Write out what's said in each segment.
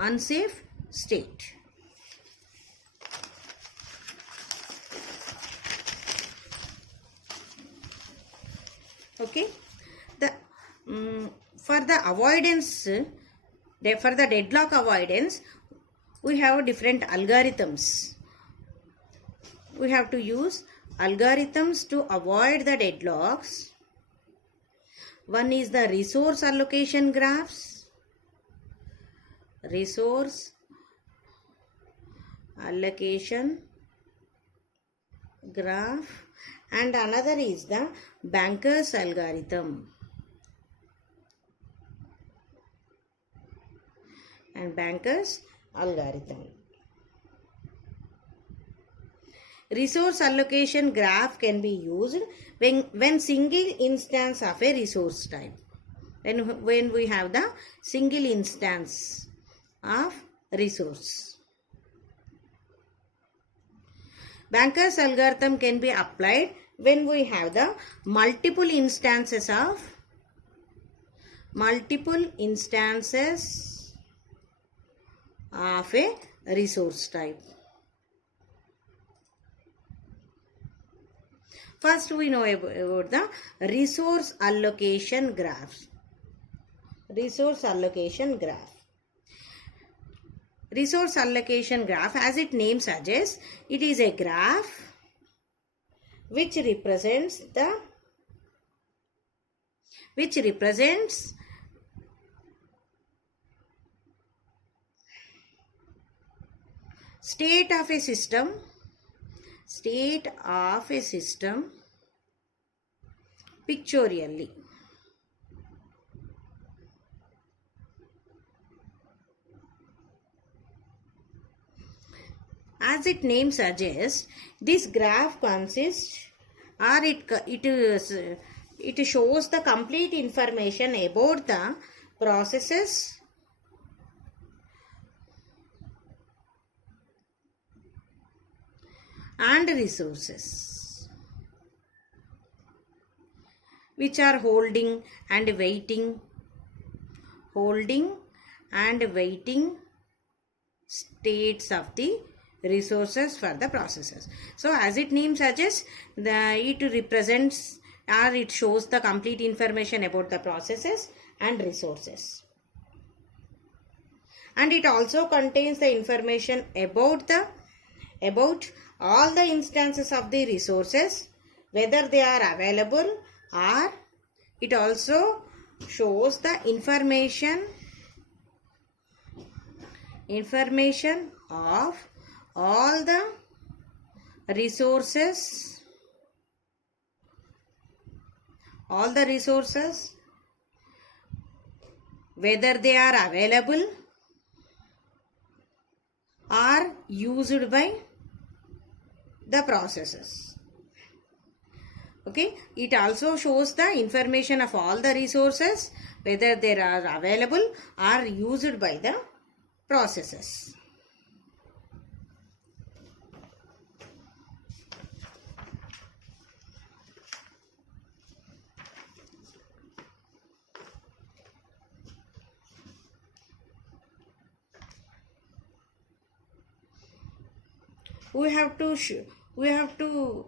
unsafe state. Okay, for the avoidance, for the deadlock avoidance, we have different algorithms. We have to use algorithms to avoid the deadlocks. One is the resource allocation graphs. Resource allocation graph, and another is the Banker's algorithm. And Banker's algorithm. Resource allocation graph can be used when single instance of a resource type. When we have the single instance of resource. Banker's algorithm can be applied when we have the multiple instances of a resource type. First, we know about the resource allocation graphs. Resource allocation graph. Resource allocation graph, as its name suggests, it is a graph which represents state of a system pictorially. As its name suggests, this graph consists, or it shows the complete information about the processes and resources which are holding and waiting states of the resources for the processes. So as its name suggests, it represents, or it shows the complete information about the processes and resources. And it also contains the information about all the instances of the resources, whether they are available, or it also shows the information of all the resources, whether they are available or used by the processes. Okay, it also shows the information of all the resources, whether they are available or used by the processes. We have to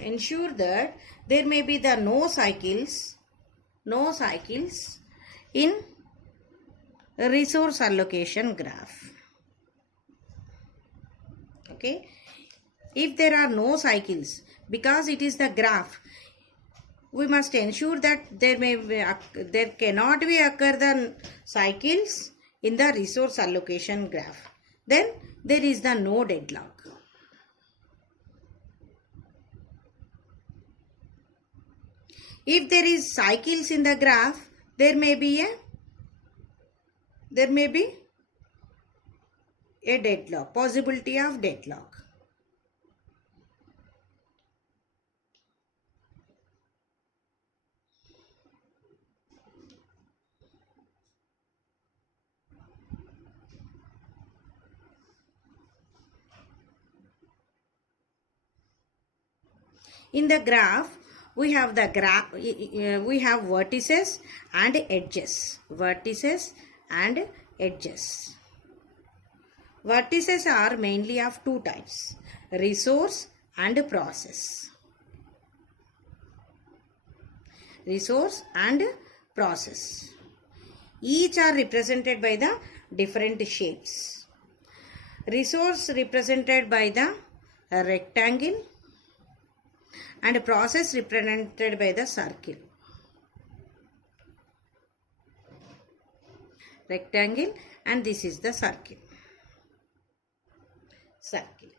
ensure that there may be the no cycles in resource allocation graph. Okay, if there are no cycles, because it is the graph, we must ensure that there cannot be occur the cycles in the resource allocation graph. Then there is the no deadlock. If there is cycles in the graph, there may be a deadlock, possibility of deadlock. In the graph, we have vertices and edges. Vertices are mainly of two types, resource and process. Resource and process. Each are represented by the different shapes. Resource represented by the rectangle and process represented by the circle. Rectangle, and this is the circle. Circle.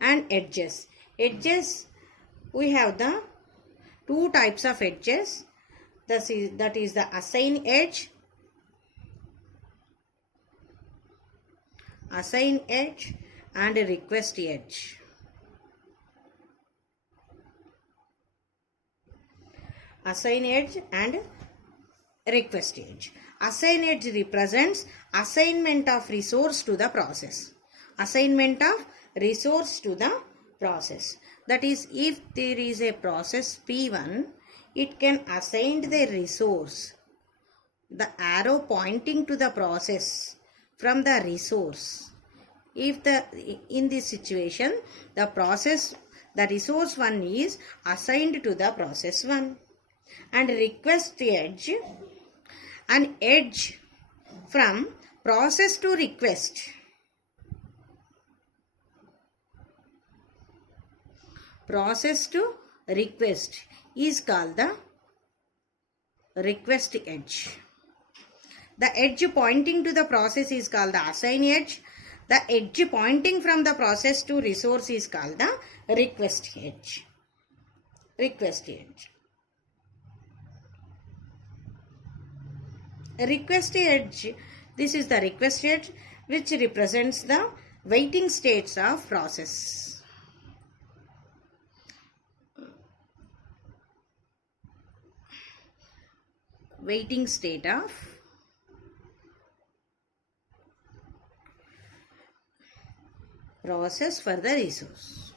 And edges. Edges, we have the two types of edges. That is the assign edge. Assign edge and request edge. Assign edge and request edge. Assign edge represents assignment of resource to the process. Assignment of resource to the process. That is, if there is a process P1, it can assign the resource. The arrow pointing to the process from the resource. If in this situation, the resource 1 is assigned to the process 1. And request edge, an edge from process to request. Process to request is called the request edge. The edge pointing to the process is called the assign edge. The edge pointing from the process to resource is called the request edge. Request edge. Request edge, this is the request edge which represents the waiting states of process. Waiting state of process for the resource.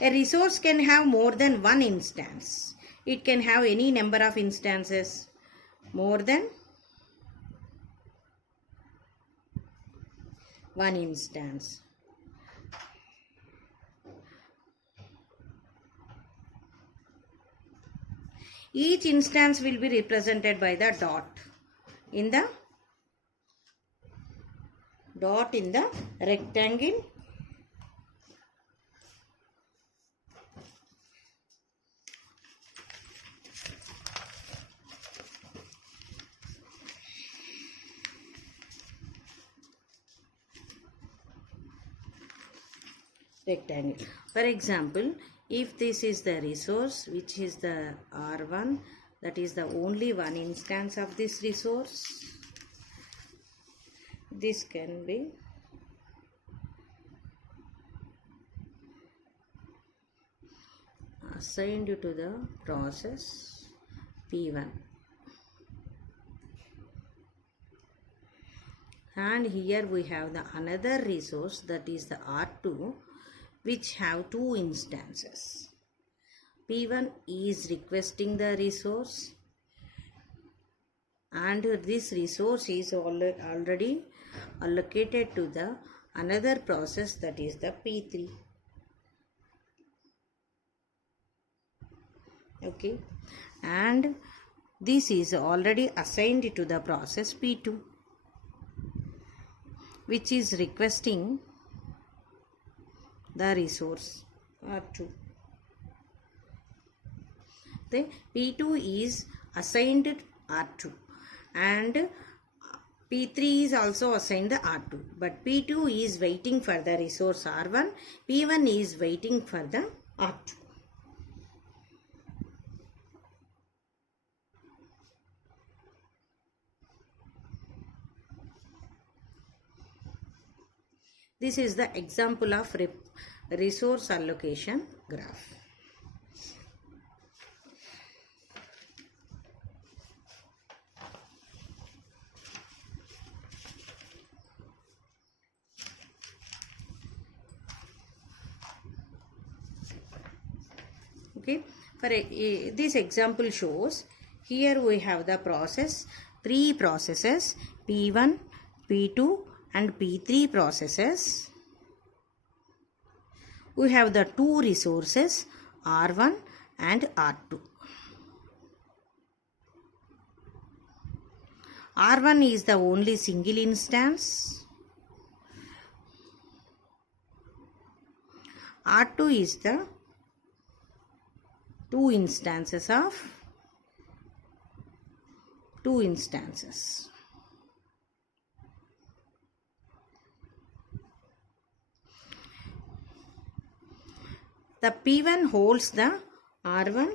A resource can have more than one instance. It can have any number of instances, more than one instance. Each instance will be represented by the dot in the rectangle. Rectangle. For example, if this is the resource, which is the R1, that is the only one instance of this resource, this can be assigned to the process P1. And here we have the another resource, that is the R2, which have two instances. P1 is requesting the resource, and this resource is already allocated to the another process, that is the P3. Okay, and this is already assigned to the process P2, which is requesting the resource R2. The P2 is assigned R2 and P3 is also assigned the R2, but P2 is waiting for the resource R1, P1 is waiting for the R2. This is the example of resource allocation graph. Okay, this example shows, here we have the process three processes, P1, P2 and P3 processes. We have the two resources R1 and R2. R1 is the only single instance. R2 is the two instances. The P1 holds the R1.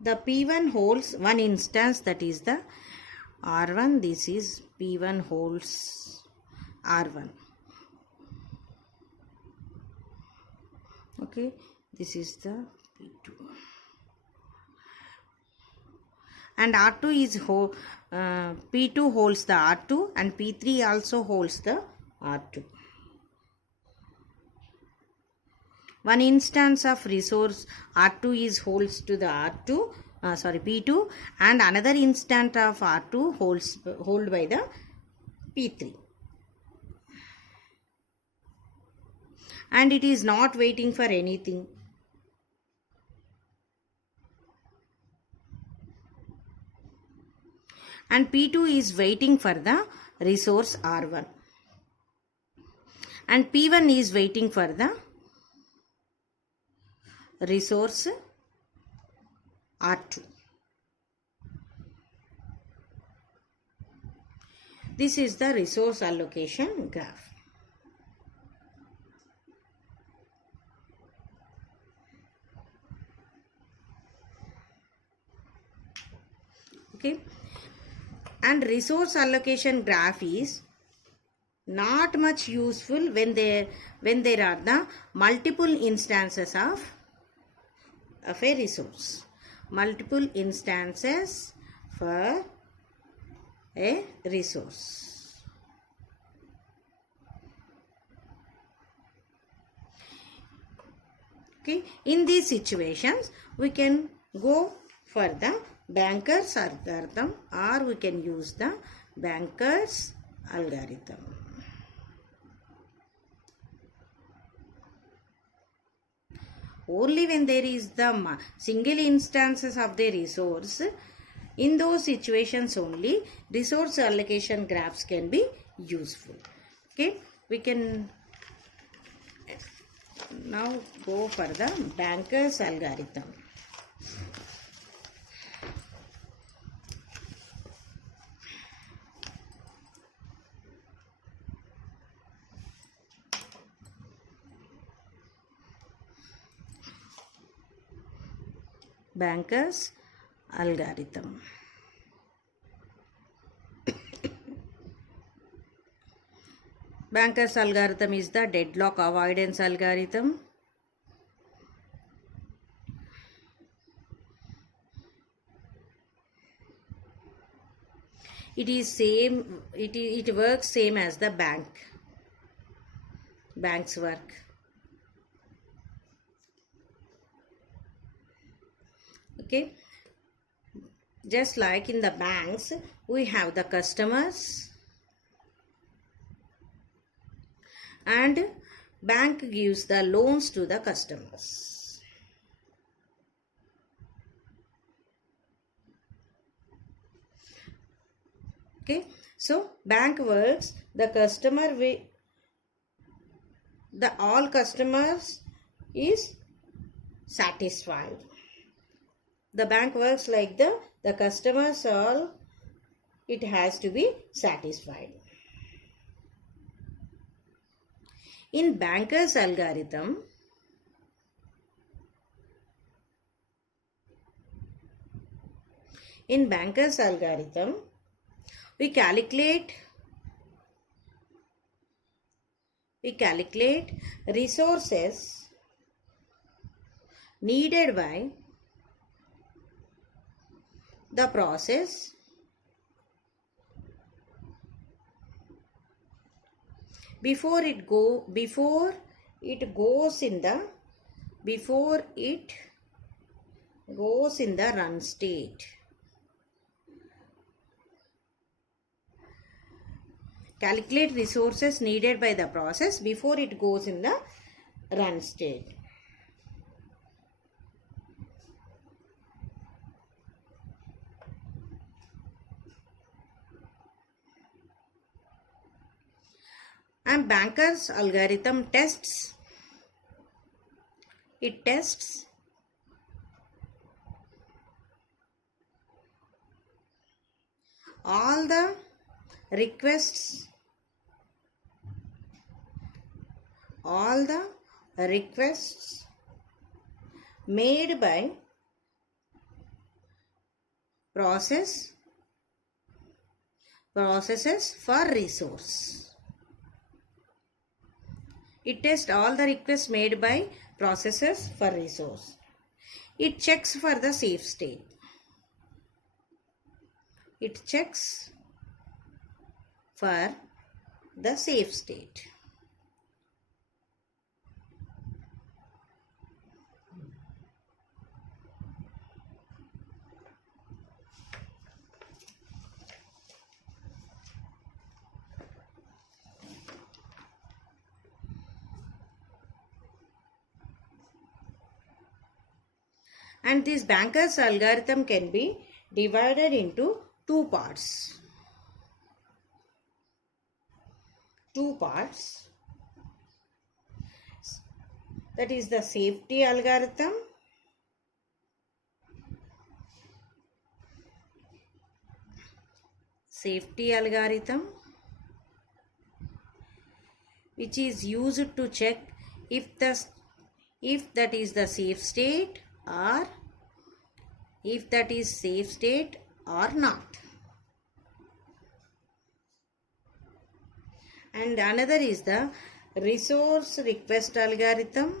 The P1 holds one instance, that is the R1. This is P1 holds R1. Okay, this is the P2. And R2 is P2 holds the R2 and P3 also holds the R2. One instance of resource R2 is holds to the P2, and another instance of R2 hold by the P3. And it is not waiting for anything. And P2 is waiting for the resource R1. And P1 is waiting for the resource R2. This is the resource allocation graph. Okay, and resource allocation graph is not much useful when there are the multiple instances of a resource. Multiple instances for a resource. Okay, in these situations we can go for the Banker's algorithm, or we can use the Banker's algorithm. Only when there is the single instances of the resource, in those situations only resource allocation graphs can be useful. Okay, we can now go for the Banker's algorithm. Banker's algorithm. Banker's algorithm is the deadlock avoidance algorithm. It is same. It works same as the bank's work. Okay, just like in the banks, we have the customers, and bank gives the loans to the customers. Okay, so bank works, the customer all customers is satisfied. The bank works like the customers all, it has to be satisfied. In Banker's algorithm, we calculate resources needed by the process before it goes in the before it goes in the run state. Calculate resources needed by the process before it goes in the run state. And Banker's algorithm tests. It tests all the requests made by processes for resource. It tests all the requests made by processes for resource. It checks for the safe state. It checks for the safe state. And this Banker's algorithm can be divided into two parts. That is the safety algorithm which is used to check if that is the safe state or if that is safe state or not. And another is the resource request algorithm.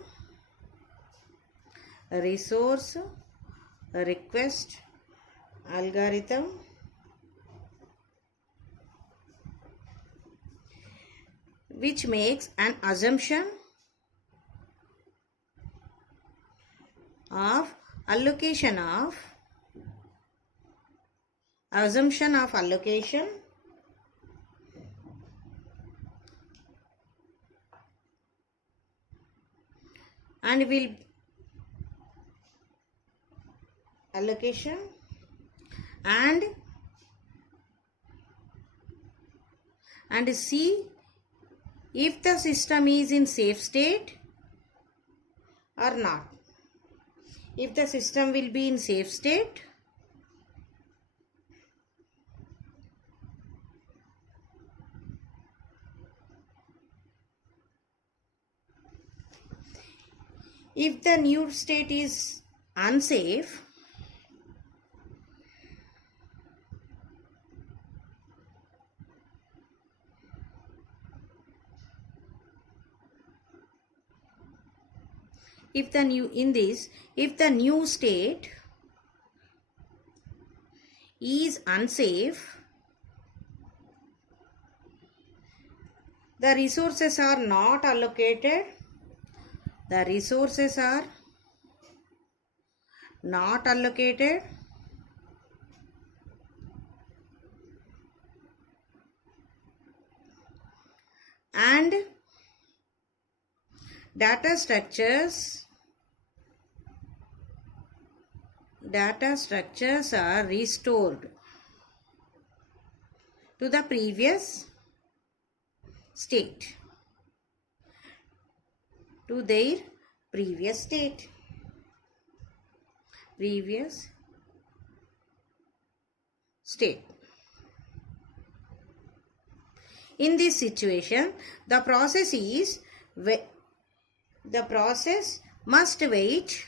Which makes an assumption of allocation and will allocation and see if the system is in safe state or not. If the system will be in safe state, if the new state is unsafe, if the new state is unsafe, the resources are not allocated. And data structures are restored to the previous state, to their previous state. In this situation, the process must wait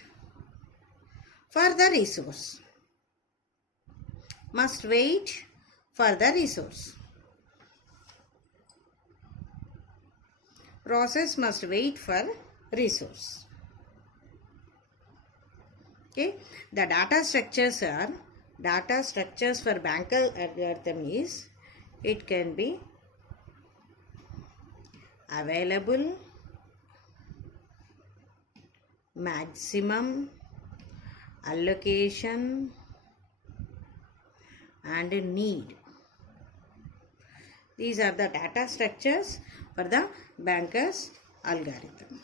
for the resource. Process must wait for resource. Okay, the data structures for Banker algorithm is, it can be available, maximum, allocation, and need. These are the data structures for the Banker's algorithm.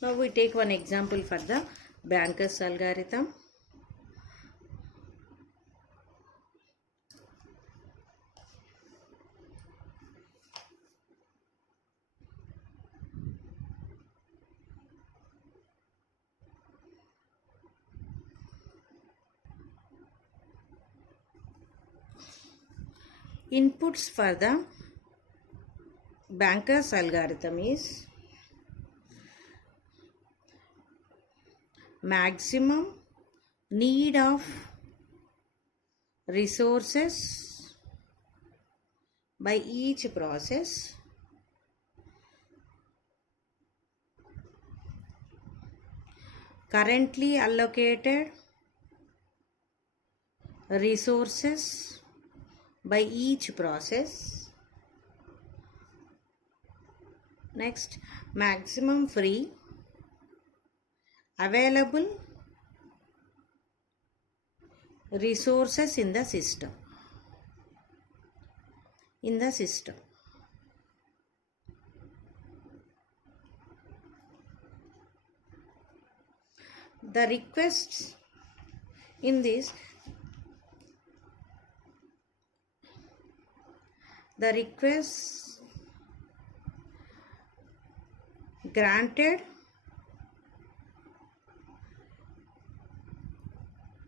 Now we take one example for the Banker's algorithm. Inputs for the Banker's algorithm is maximum need of resources by each process, currently allocated resources by each process. Next, maximum free available resources in the system. The requests in this, the requests granted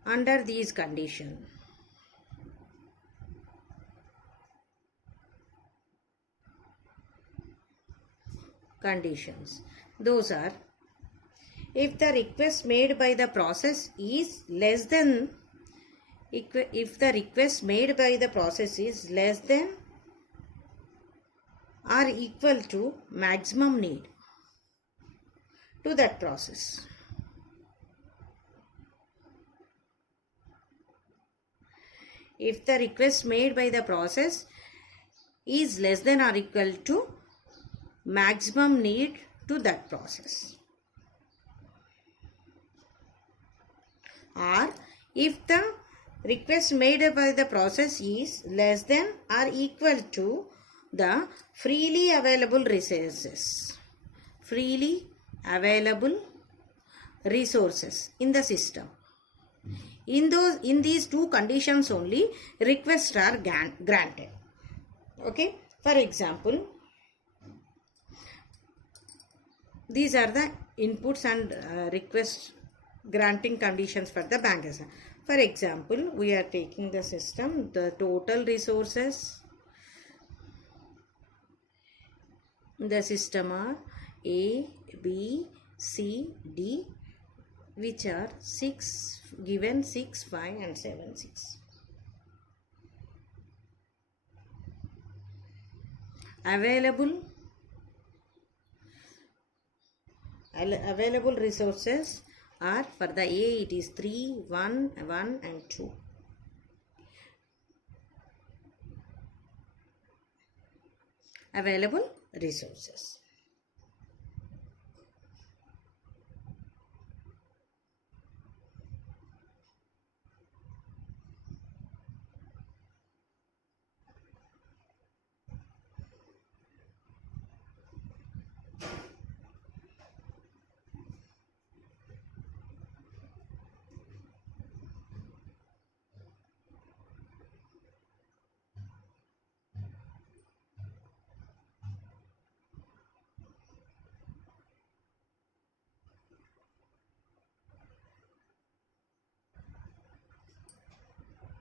under these conditions. Those are, if the request made by the process is less than, if the request made by the process is less than or equal to maximum need to that process. If the request made by the process is less than or equal to maximum need to that process. Or if the request made by the process is less than or equal to the freely available resources. Freely available resources in the system. In these two conditions only requests are granted. Okay. For example, these are the inputs and request granting conditions for the bankers. For example, we are taking the system, the total resources in the system are A, B, C, D, which are 6, given 6, 5 and 7, 6. Available resources are, for the A it is 3, 1, 1 and 2. Available resources.